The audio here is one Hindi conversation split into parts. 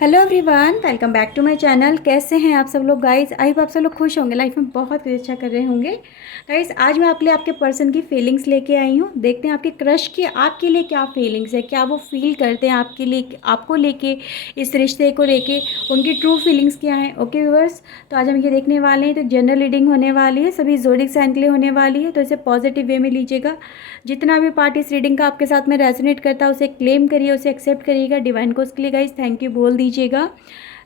Hello everyone, welcome back to my channel. कैसे हैं आप सब लोग गाइस? आई होप आप सब लोग खुश होंगे, लाइफ में बहुत कुछ अच्छा कर रहे होंगे। गाइस आज मैं आपके लिए आपके पर्सन की फीलिंग्स लेके आई हूँ। देखते हैं आपके क्रश की आपके लिए क्या फीलिंग्स है, क्या वो फील करते हैं आपके लिए, आपको लेके, इस रिश्ते को लेके उनकी ट्रू फीलिंग्स क्या हैं। ओके व्यूअर्स, तो आज हम ये देखने वाले हैं। तो जनरल रीडिंग होने वाली है, सभी ज़ोडिक साइन के लिए होने वाली है, तो इसे पॉजिटिव वे में लीजिएगा। जितना भी पार्ट इस रीडिंग का आपके साथ में रेजोनेट करता है उसे क्लेम करिए, उसे एक्सेप्ट करिएगा। डिवाइन को उसके लिए गाइस थैंक यू बोल दीजिएगा।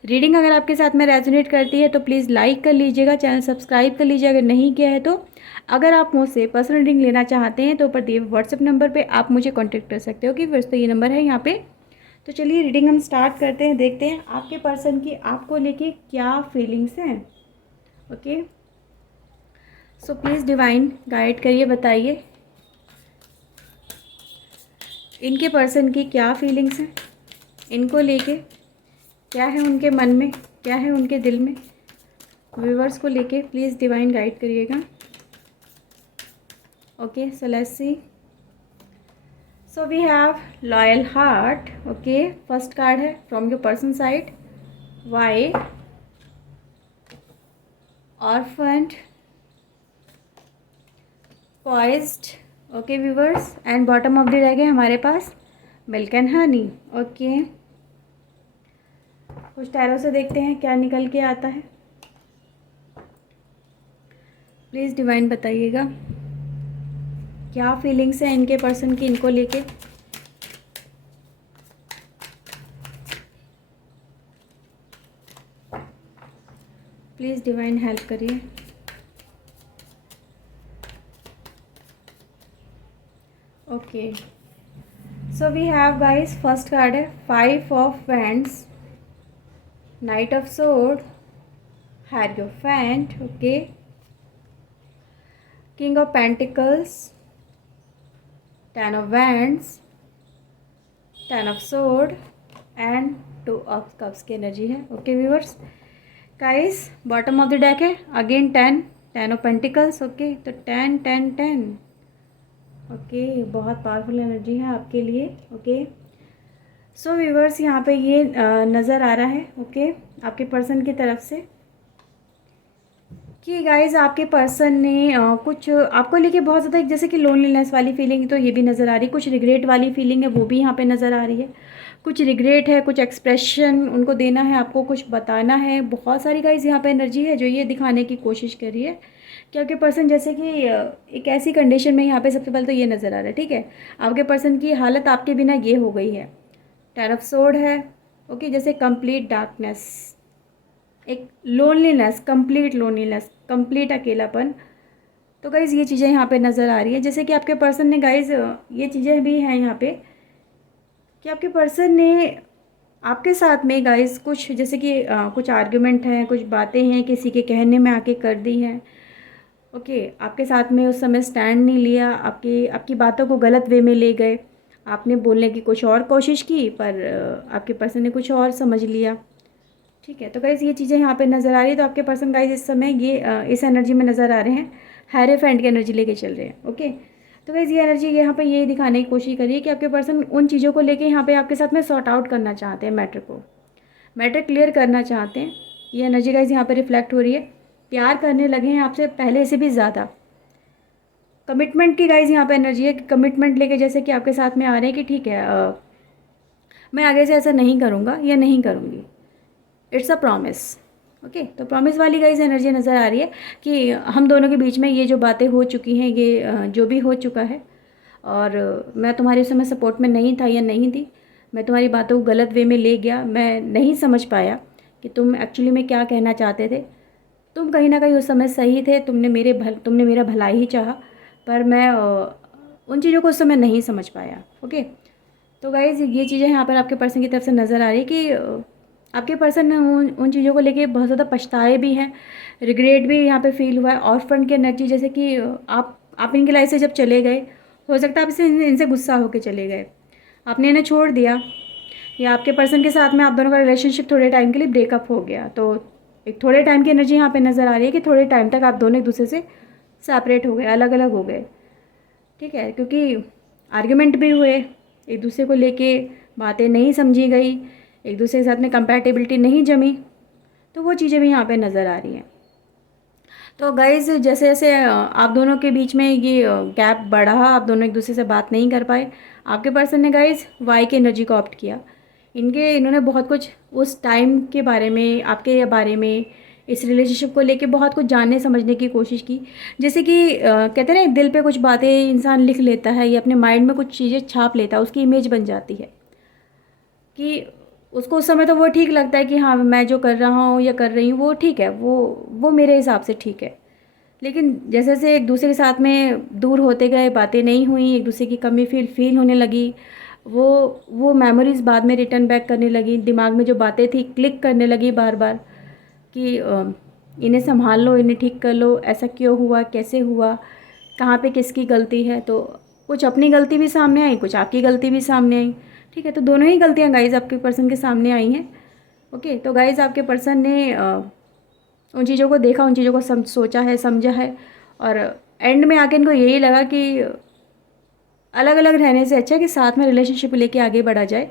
रीडिंग अगर आपके साथ में रेजोनेट करती है तो प्लीज़ लाइक कर लीजिएगा, चैनल सब्सक्राइब कर लीजिए अगर नहीं किया है तो। अगर आप मुझसे पर्सनल रीडिंग लेना चाहते हैं तो ऊपर दिए व्हाट्सएप नंबर पे आप मुझे कांटेक्ट कर सकते हो कि फिर तो ये नंबर है यहाँ पे। तो चलिए रीडिंग हम स्टार्ट करते हैं, देखते हैं आपके पर्सन की आपको लेके क्या फीलिंग्स हैं। Okay, so please divine guide करिए, बताइए इनके पर्सन की क्या फीलिंग्स हैं, इनको लेके क्या है उनके मन में, क्या है उनके दिल में। व्यूवर्स को लेके प्लीज़ डिवाइन गाइड करिएगा। Okay, so let's see. So we have loyal heart. Okay, first card है from your person side, white, orphaned, poised. Okay viewers, and bottom of the deck है हमारे पास मिल्क एंड हनी। ओके, कुछ टैरो से देखते हैं क्या निकल के आता है। प्लीज़ डिवाइन बताइएगा क्या फीलिंग्स हैं इनके पर्सन की इनको लेके। प्लीज़ डिवाइन हेल्प करिए। Okay, so we have guys first card है 5 of wands, knight of sword, hierophant. Okay, king of pentacles, 10 of wands, 10 of sword and 2 of cups की एनर्जी है। Okay viewers, guys bottom of the deck है अगेन 10 ऑफ पेंटिकल्स। ओके, तो 10 10 10। ओके, बहुत पावरफुल एनर्जी है आपके लिए। ओके, सो व्यूअर्स यहाँ पे ये नज़र आ रहा है ओके आपके पर्सन की तरफ से कि गाइस आपके पर्सन ने कुछ आपको लेके बहुत ज़्यादा एक जैसे कि लोनलीनेस वाली फीलिंग तो ये भी नज़र आ रही है, कुछ रिग्रेट वाली फीलिंग है वो भी यहाँ पे नज़र आ रही है। कुछ रिग्रेट है, कुछ एक्सप्रेशन उनको देना है, आपको कुछ बताना है। बहुत सारी गाइस यहाँ पे एनर्जी है जो ये दिखाने की कोशिश कर रही है कि आपके पर्सन जैसे कि एक ऐसी कंडीशन में यहाँ पे सबसे पहले तो ये नज़र आ रहा है। ठीक है, आपके पर्सन की हालत आपके बिना ये हो गई है। 10 ऑफ सोर्ड है। ओके, जैसे कंप्लीट डार्कनेस, एक लोनलीनेस, कंप्लीट लोनलीनेस, कंप्लीट अकेलापन। तो गाइज़ ये चीज़ें यहाँ पे नज़र आ रही है जैसे कि आपके पर्सन ने गाइज़ ये चीज़ें भी हैं यहाँ पे कि आपके पर्सन ने आपके साथ में गाइज़ कुछ जैसे कि कुछ आर्ग्यूमेंट हैं, कुछ बातें हैं किसी के कहने में आके कर दी हैं। ओके, आपके साथ में उस समय स्टैंड नहीं लिया, आपकी आपकी बातों को गलत वे में ले गए। आपने बोलने की कुछ और कोशिश की पर आपके पर्सन ने कुछ और समझ लिया। ठीक है, तो गाइज़ ये चीज़ें यहाँ पे नज़र आ रही है। तो आपके पर्सन गाइज़ इस समय ये इस एनर्जी में नज़र आ रहे हैं, हैरेफेंट की एनर्जी लेके चल रहे हैं। ओके, तो गाइज़ ये एनर्जी यहाँ पे ये दिखाने की कोशिश करिए कि आपके पर्सन उन चीज़ों को लेके यहाँ पे आपके साथ में सॉर्ट आउट करना चाहते हैं, मैटर को, मैटर क्लियर करना चाहते हैं। ये एनर्जी गाइज़ यहाँ पे रिफ्लेक्ट हो रही है। प्यार करने लगे हैं आपसे पहले से भी ज़्यादा। कमिटमेंट की गाइज़ यहाँ पे एनर्जी है कि कमिटमेंट लेके जैसे कि आपके साथ में आ रहे हैं कि ठीक है मैं आगे से ऐसा नहीं करूँगा या नहीं करूँगी, इट्स अ प्रॉमिस। ओके, तो प्रॉमिस वाली गाइस एनर्जी नज़र आ रही है कि हम दोनों के बीच में ये जो बातें हो चुकी हैं, ये जो भी हो चुका है, और मैं तुम्हारे उस समय सपोर्ट में नहीं था या नहीं थी, मैं तुम्हारी बातों को गलत वे में ले गया, मैं नहीं समझ पाया कि तुम एक्चुअली में क्या कहना चाहते थे। तुम कहीं ना कहीं उस समय सही थे, तुमने मेरा भला ही चाहा, पर मैं उन चीज़ों को उस समय नहीं समझ पाया। ओके, तो गाइज़ ये चीज़ें यहाँ पर आपके पर्सन की तरफ से नज़र आ रही है कि आपके पर्सन ने उन चीज़ों को लेके बहुत ज़्यादा पछताए भी हैं, रिग्रेट भी यहाँ पे फील हुआ है। ऑर्फन की एनर्जी जैसे कि आप इनकी लाइफ से जब चले गए, हो सकता है आप इनसे गुस्सा होकर चले गए, आपने इन्हें छोड़ दिया, या आपके पर्सन के साथ में आप दोनों का रिलेशनशिप थोड़े टाइम के लिए ब्रेकअप हो गया। तो एक थोड़े टाइम की एनर्जी यहाँ पे नज़र आ रही है कि थोड़े टाइम तक आप दोनों एक दूसरे से सेपरेट हो गए, अलग अलग हो गए। ठीक है, क्योंकि आर्ग्यूमेंट भी हुए, एक दूसरे को लेके बातें नहीं समझी गई, एक दूसरे के साथ में कंपैटिबिलिटी नहीं जमी, तो वो चीज़ें भी यहाँ पे नज़र आ रही हैं। तो गाइज़ जैसे जैसे आप दोनों के बीच में ये गैप बढ़ा, आप दोनों एक दूसरे से बात नहीं कर पाए, आपके पर्सन ने गाइज़ वाई की एनर्जी को ऑप्ट किया। इन्होंने बहुत कुछ उस टाइम के बारे में, आपके बारे में, इस रिलेशनशिप को लेके बहुत कुछ जानने समझने की कोशिश की। जैसे कि कहते हैं ना, दिल पे कुछ बातें इंसान लिख लेता है या अपने माइंड में कुछ चीज़ें छाप लेता है, उसकी इमेज बन जाती है कि उसको उस समय तो वो ठीक लगता है कि हाँ मैं जो कर रहा हूँ या कर रही हूँ वो ठीक है, वो मेरे हिसाब से ठीक है। लेकिन जैसे जैसे एक दूसरे के साथ में दूर होते गए, बातें नहीं हुई, एक दूसरे की कमी फील होने लगी, वो मेमोरीज़ बाद में रिटर्न बैक करने लगी, दिमाग में जो बातें थी क्लिक करने लगी बार बार कि इन्हें संभाल लो, इन्हें ठीक कर लो, ऐसा क्यों हुआ, कैसे हुआ, कहाँ पे किसकी गलती है। तो कुछ अपनी गलती भी सामने आई, कुछ आपकी गलती भी सामने आई। ठीक है, तो दोनों ही गलतियाँ गाइज़ आपके पर्सन के सामने आई हैं। ओके, तो गाइज़ आपके पर्सन ने उन चीज़ों को देखा, उन चीज़ों को सोचा है, समझा है, और एंड में आके इनको यही लगा कि अलग अलग रहने से अच्छा कि साथ में रिलेशनशिप लेके आगे बढ़ा जाए,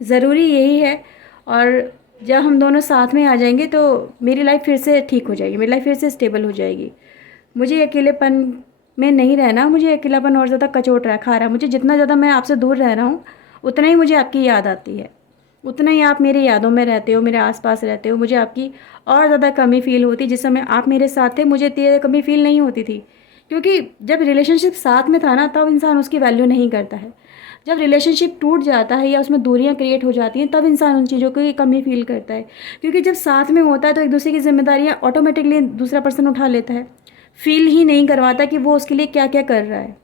ज़रूरी यही है। और जब हम दोनों साथ में आ जाएंगे तो मेरी लाइफ फिर से ठीक हो जाएगी, मेरी लाइफ फिर से स्टेबल हो जाएगी। मुझे अकेलेपन में नहीं रहना, मुझे अकेलापन और ज़्यादा कचोट रहा खा रहा है। मुझे जितना ज़्यादा मैं आपसे दूर रह रहा हूँ उतना ही मुझे आपकी याद आती है, उतना ही आप मेरी यादों में रहते हो, मेरे आसपास रहते हो। मुझे आपकी और ज़्यादा कमी फ़ील होती। जिस समय आप मेरे साथ थे मुझे इतनी कमी फ़ील नहीं होती थी, क्योंकि जब रिलेशनशिप साथ में था ना तब इंसान उसकी वैल्यू नहीं करता है। जब रिलेशनशिप टूट जाता है या उसमें दूरियां क्रिएट हो जाती हैं तब इंसान उन चीज़ों की कमी फ़ील करता है, क्योंकि जब साथ में होता है तो एक दूसरे की जिम्मेदारियां ऑटोमेटिकली दूसरा पर्सन उठा लेता है, फील ही नहीं करवाता कि वो उसके लिए क्या क्या कर रहा है।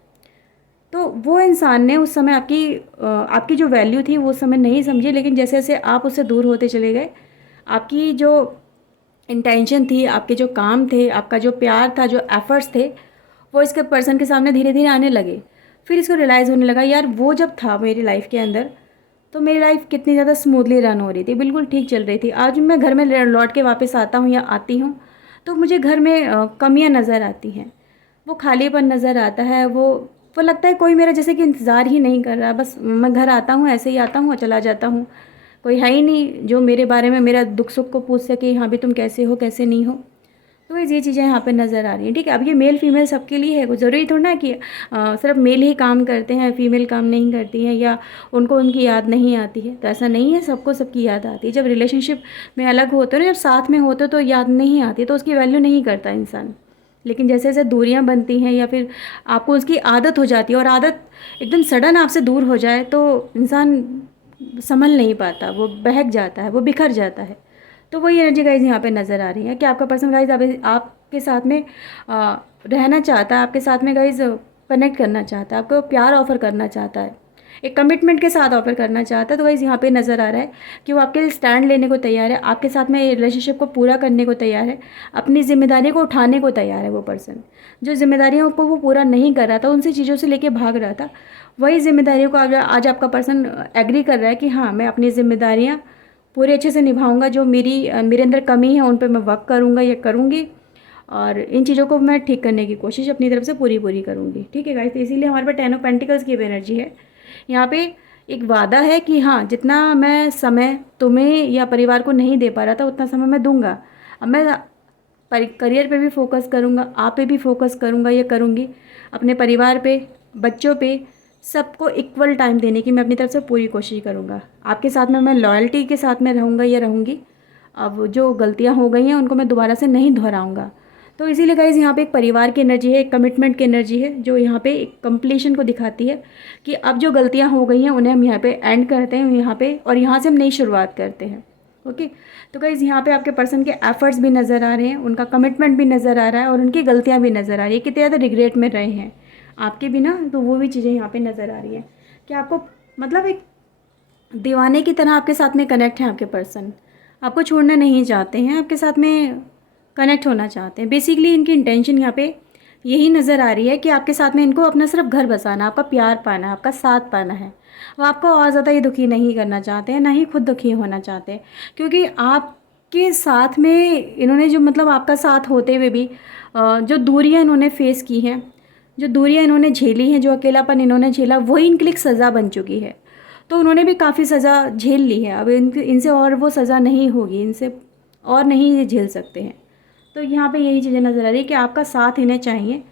तो वो इंसान ने उस समय आपकी जो वैल्यू थी वो उस समय नहीं समझी, लेकिन जैसे जैसे आप उससे दूर होते चले गए, आपकी जो इंटेंशन थी, आपके जो काम थे, आपका जो प्यार था, जो एफर्ट्स थे, वो इसके पर्सन के सामने धीरे धीरे आने लगे। फिर इसको रियलाइज़ होने लगा, यार वो जब था मेरी लाइफ के अंदर तो मेरी लाइफ कितनी ज़्यादा स्मूथली रन हो रही थी, बिल्कुल ठीक चल रही थी। आज मैं घर में लौट के वापस आता हूँ या आती हूँ तो मुझे घर में कमियाँ नज़र आती हैं, वो खालीपन नज़र आता है, वो लगता है कोई मेरा जैसे कि इंतज़ार ही नहीं कर रहा। बस मैं घर आता हूँ, ऐसे ही आता हूँ और चला जाता हूँ, कोई है ही नहीं जो मेरे बारे में मेरा दुख सुख को पूछ सके, हाँ भी तुम कैसे हो कैसे नहीं हो। तो ये चीज़ें यहाँ पे नज़र आ रही हैं। ठीक है, अब ये मेल फीमेल सबके लिए है, कोई ज़रूरी थोड़ा ना कि सिर्फ मेल ही काम करते हैं, फीमेल काम नहीं करती है या उनको उनकी याद नहीं आती है, तो ऐसा नहीं है, सबको सबकी याद आती है। जब रिलेशनशिप में अलग होते हो ना, जब साथ में होते हो तो याद नहीं आती, तो उसकी वैल्यू नहीं करता इंसान। लेकिन जैसे जैसे दूरियां बनती हैं या फिर आपको उसकी आदत हो जाती है, और आदत एकदम सडन आपसे दूर हो जाए तो इंसान संभल नहीं पाता, वो बहक जाता है, वो बिखर जाता है। तो वही एनर्जी गाइज यहाँ पे नज़र आ रही है कि आपका पर्सन गाइज आपके साथ में रहना चाहता है, आपके साथ में गाइज कनेक्ट करना चाहता है, आपको प्यार ऑफर करना चाहता है, एक कमिटमेंट के साथ ऑफर करना चाहता है। तो गाइज यहाँ पे नज़र आ रहा है कि वो आपके लिए स्टैंड लेने को तैयार है, आपके साथ में रिलेशनशिप को पूरा करने को तैयार है, अपनी जिम्मेदारी को उठाने को तैयार है। वो पर्सन जो जिम्मेदारियों को वो पूरा नहीं कर रहा था, उनसे चीज़ों से लेके भाग रहा था, वही जिम्मेदारियों को आज आपका पर्सन एग्री कर रहा है कि हाँ मैं अपनी जिम्मेदारियाँ पूरे अच्छे से निभाऊंगा, जो मेरे अंदर कमी है उन पे मैं वर्क करूँगा या करूँगी, और इन चीज़ों को मैं ठीक करने की कोशिश अपनी तरफ से पूरी करूँगी। ठीक है गाइस, तो इसीलिए हमारे पास 10 ऑफ पेंटिकल्स की एनर्जी है। यहाँ पे एक वादा है कि हाँ जितना मैं समय तुम्हें या परिवार को नहीं दे पा रहा था उतना समय मैं दूंगा। अब मैं करियर पे भी फोकस करूँगा, आप पे भी फोकस करूँगा या करूँगी, अपने परिवार पे, बच्चों पे, सबको इक्वल टाइम देने की मैं अपनी तरफ से पूरी कोशिश करूँगा। आपके साथ में मैं लॉयल्टी के साथ में रहूँगा या रहूँगी। अब जो गलतियाँ हो गई हैं उनको मैं दोबारा से नहीं दोहराऊँगा। तो इसीलिए गाइज़ यहाँ पे एक परिवार की एनर्जी है, एक कमिटमेंट की एनर्जी है, जो यहाँ पे एक कंप्लीशन को दिखाती है कि अब जो गलतियाँ हो गई हैं उन्हें हम यहाँ पे एंड करते हैं यहाँ पे, और यहाँ से हम नई शुरुआत करते हैं। ओके, तो गाइज़ यहाँ पे आपके पर्सन के एफर्ट्स भी नज़र आ रहे हैं, उनका कमिटमेंट भी नज़र आ रहा है, और उनकी गलतियाँ भी नज़र आ रही है, कितने ज़्यादा रिग्रेट में रहे हैं आपके भी ना, तो वो भी चीज़ें यहाँ पे नज़र आ रही है कि आपको मतलब एक दीवाने की तरह आपके साथ में कनेक्ट है। आपके पर्सन आपको छोड़ना नहीं चाहते हैं, आपके साथ में कनेक्ट होना चाहते हैं। बेसिकली इनकी इंटेंशन यहाँ पे यही नज़र आ रही है कि आपके साथ में इनको अपना सिर्फ घर बसाना, आपका प्यार पाना, आपका साथ पाना है। वो आपको और ज़्यादा ये दुखी नहीं करना चाहते हैं, ना ही खुद दुखी होना चाहते हैं, क्योंकि आपके साथ में इन्होंने जो मतलब आपका साथ होते हुए भी जो दूरियाँ इन्होंने फेस की हैं, जो दूरियाँ इन्होंने झेली हैं, जो अकेलापन इन्होंने झेला, वही इनके लिए एक सज़ा बन चुकी है। तो उन्होंने भी काफ़ी सज़ा झेल ली है। अब इनसे और वो सज़ा नहीं होगी, इनसे और नहीं ये झेल सकते हैं। तो यहाँ पे यही चीज़ें नज़र आ रही है कि आपका साथ इन्हें चाहिए।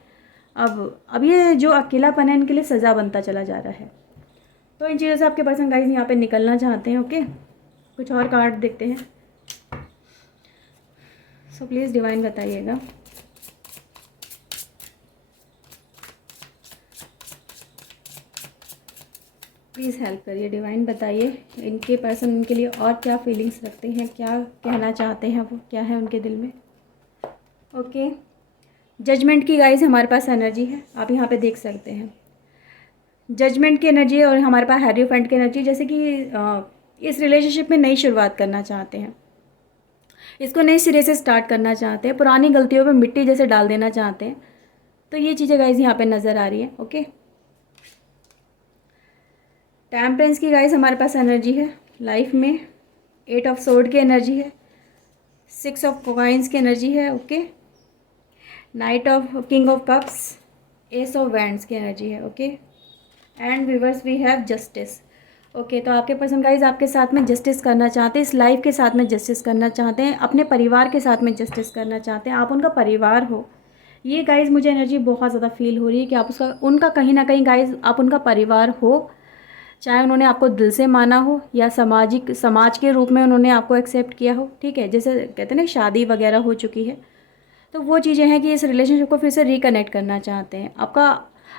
अब ये जो अकेलापन है इनके लिए सज़ा बनता चला जा रहा है। तो इन चीज़ों से आपके पर्सन गाइस यहाँ पे निकलना चाहते हैं। ओके, कुछ और कार्ड देखते हैं। सो प्लीज़ डिवाइन बताइएगा। प्लीज़ हेल्प करिए डिवाइन, बताइए इनके पर्सन इनके लिए और क्या फीलिंग्स रखते हैं, क्या कहना चाहते हैं, वो क्या है उनके दिल में। ओके, जजमेंट की गाइस हमारे पास एनर्जी है, आप यहाँ पे देख सकते हैं। जजमेंट की एनर्जी और हमारे पास हेरोफेंट की एनर्जी, जैसे कि इस रिलेशनशिप में नई शुरुआत करना चाहते हैं, इसको नए सिरे से स्टार्ट करना चाहते हैं, पुरानी गलतियों पे मिट्टी जैसे डाल देना चाहते हैं। तो ये चीज़ें गाइस यहाँ पे नज़र आ रही है। ओके, टेम्परेंस की गाइस हमारे पास एनर्जी है लाइफ में। 8 ऑफ सोर्ड की एनर्जी है, 6 ऑफ कॉइन्स की एनर्जी है। Okay, knight of king of cups, ace of wands की एनर्जी है। Okay, and viewers we have justice. Okay, तो आपके पर्सन गाइज आपके साथ में जस्टिस करना चाहते हैं, इस लाइफ के साथ में जस्टिस करना चाहते हैं, अपने परिवार के साथ में जस्टिस करना चाहते हैं। आप उनका परिवार हो, ये गाइज मुझे एनर्जी बहुत ज़्यादा फील हो रही है कि आप उसका उनका कहीं ना कहीं गाइज आप उनका परिवार हो। चाहे उन्होंने आपको दिल से माना हो या समाज के रूप में उन्होंने आपको एक्सेप्ट किया हो। ठीक है, जैसे कहते हैं ना शादी वगैरह हो चुकी है, तो वो चीज़ें हैं कि इस रिलेशनशिप को फिर से रिकनेक्ट करना चाहते हैं।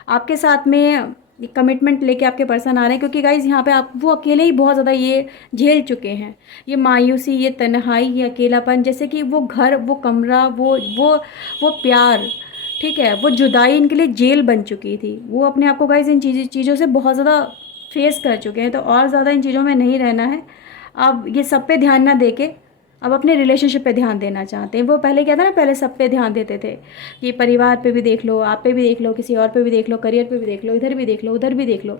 आपके साथ में कमिटमेंट लेके आपके पर्सन आ रहे हैं, क्योंकि गाइज यहाँ पे आप वो अकेले ही बहुत ज़्यादा ये झेल चुके हैं, ये मायूसी, ये तन्हाई, ये अकेलापन, जैसे कि वो घर, वो कमरा, वो प्यार, ठीक है, वो जुदाई इनके लिए जेल बन चुकी थी। वो अपने आप को गाइज इन चीज़ों से बहुत ज़्यादा फेस कर चुके हैं, तो और ज़्यादा इन चीज़ों में नहीं रहना है। अब ये सब पे ध्यान ना देके अब अपने रिलेशनशिप पे ध्यान देना चाहते हैं। वो पहले क्या था ना, पहले सब पे ध्यान देते थे कि परिवार पे भी देख लो, आप पे भी देख लो, किसी और पे भी देख लो, करियर पे भी देख लो, इधर भी देख लो, उधर भी देख लो,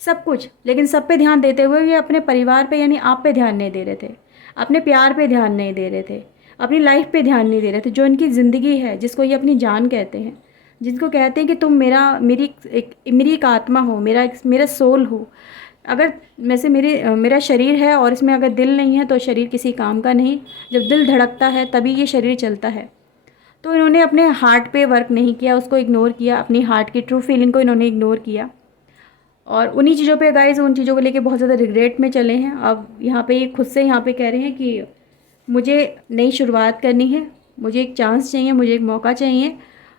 सब कुछ। लेकिन सब पे ध्यान देते हुए ये अपने परिवार पे यानी आप पे ध्यान नहीं दे रहे थे, अपने प्यार पे ध्यान नहीं दे रहे थे, अपनी लाइफ पे ध्यान नहीं दे रहे थे, जो इनकी ज़िंदगी है, जिसको ये अपनी जान कहते हैं, जिसको कहते हैं कि तुम मेरी एक आत्मा हो, मेरा सोल हो। अगर मेरा शरीर है और इसमें अगर दिल नहीं है तो शरीर किसी काम का नहीं। जब दिल धड़कता है तभी ये शरीर चलता है। तो इन्होंने अपने हार्ट पे वर्क नहीं किया, उसको इग्नोर किया, अपनी हार्ट की ट्रू फीलिंग को इन्होंने इग्नोर किया, और उन्हीं चीज़ों पे गाइस उन चीज़ों को लेके बहुत ज़्यादा रिग्रेट में चले हैं। अब यहाँ पे ये खुद से यहाँ पे कह रहे हैं कि मुझे नई शुरुआत करनी है, मुझे एक चांस चाहिए, मुझे एक मौका चाहिए,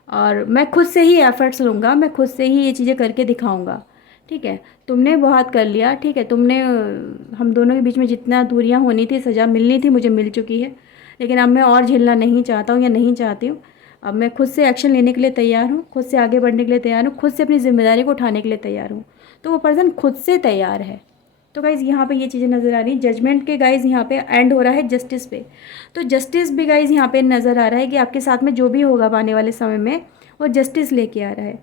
और मैं खुद से ही एफ़र्ट्स लूँगा, मैं खुद से ही ये चीज़ें करके दिखाऊँगा। ठीक है, तुमने बहुत कर लिया, ठीक है, तुमने हम दोनों के बीच में जितना दूरियां होनी थी, सज़ा मिलनी थी, मुझे मिल चुकी है। लेकिन अब मैं और झेलना नहीं चाहता हूँ या नहीं चाहती हूँ। अब मैं खुद से एक्शन लेने के लिए तैयार हूँ, खुद से आगे बढ़ने के लिए तैयार हूँ, खुद से अपनी जिम्मेदारी को उठाने के लिए तैयार हूँ। तो वो पर्सन खुद से तैयार है। तो गाइज़ यहाँ पे ये चीज़ें नज़र आ रही हैं। जजमेंट के गाइज़ यहाँ पे एंड हो रहा है जस्टिस पे। तो जस्टिस भी गाइज़ यहाँ पे नज़र आ रहा है कि आपके साथ में जो भी होगा आने वाले समय में वो जस्टिस लेके आ रहा है।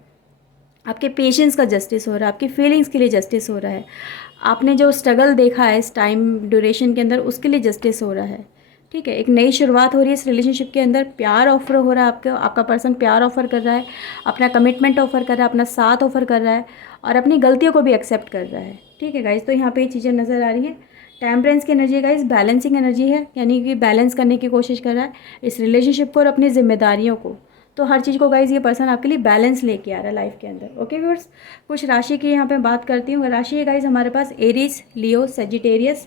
आपके पेशेंस का जस्टिस हो रहा है, आपकी फीलिंग्स के लिए जस्टिस हो रहा है, आपने जो स्ट्रगल देखा है इस टाइम ड्यूरेशन के अंदर उसके लिए जस्टिस हो रहा है। ठीक है, एक नई शुरुआत हो रही है इस रिलेशनशिप के अंदर, प्यार ऑफर हो रहा है आपको, आपका पर्सन प्यार ऑफर कर रहा है, अपना कमिटमेंट ऑफर कर रहा है, अपना साथ ऑफर कर रहा है, और अपनी गलतियों को भी एक्सेप्ट कर रहा है। ठीक है गाइज, तो यहाँ पे ये चीज़ें नज़र आ रही हैं। टेम्परेंस की एनर्जी गाइज बैलेंसिंग एनर्जी है, यानी कि बैलेंस करने की कोशिश कर रहा है इस रिलेशनशिप को और अपनी जिम्मेदारियों को। तो हर चीज़ को गाइज ये पर्सन आपके लिए बैलेंस लेके आ रहा है लाइफ के अंदर। ओके व्यूअर्स, कुछ राशि की यहाँ पे बात करती हूँ। राशि है गाइज हमारे पास Aries, Leo, Sagittarius,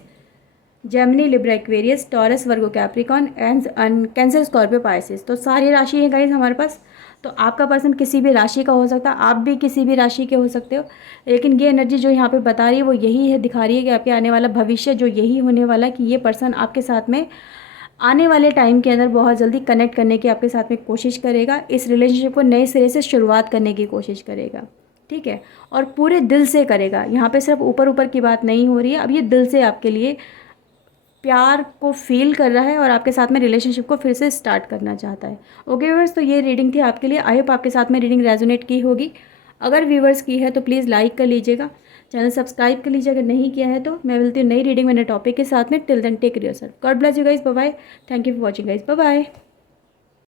Gemini, Libra, Aquarius, Taurus, Virgo, Capricorn and Cancer, Scorpio, Pisces. तो सारी राशि है गाइज हमारे पास। तो आपका पर्सन किसी भी राशि का हो सकता है, आप भी किसी भी राशि के हो सकते हो। लेकिन ये एनर्जी जो यहाँ पे बता रही है वो यही है, दिखा रही है कि आपके आने वाला भविष्य जो यही होने वाला है कि ये पर्सन आपके साथ में आने वाले टाइम के अंदर बहुत जल्दी कनेक्ट करने की आपके साथ में कोशिश करेगा, इस रिलेशनशिप को नए सिरे से शुरुआत करने की कोशिश करेगा। ठीक है, और पूरे दिल से करेगा। यहाँ पे सिर्फ ऊपर ऊपर की बात नहीं हो रही है, अब ये दिल से आपके लिए प्यार को फील कर रहा है और आपके साथ में रिलेशनशिप को फिर से स्टार्ट करना चाहता है। ओके व्यूअर्स, तो ये रीडिंग थी आपके लिए। आई होप आपके साथ में रीडिंग रेजोनेट की होगी। अगर व्यूअर्स की है तो प्लीज़ लाइक कर लीजिएगा, चैनल सब्सक्राइब कर लीजिए अगर नहीं किया है तो। मैं मिलती हूँ नई रीडिंग में नए टॉपिक के साथ में। Till then take care yourself, God bless you guys, bye bye, thank you for watching guys, bye bye.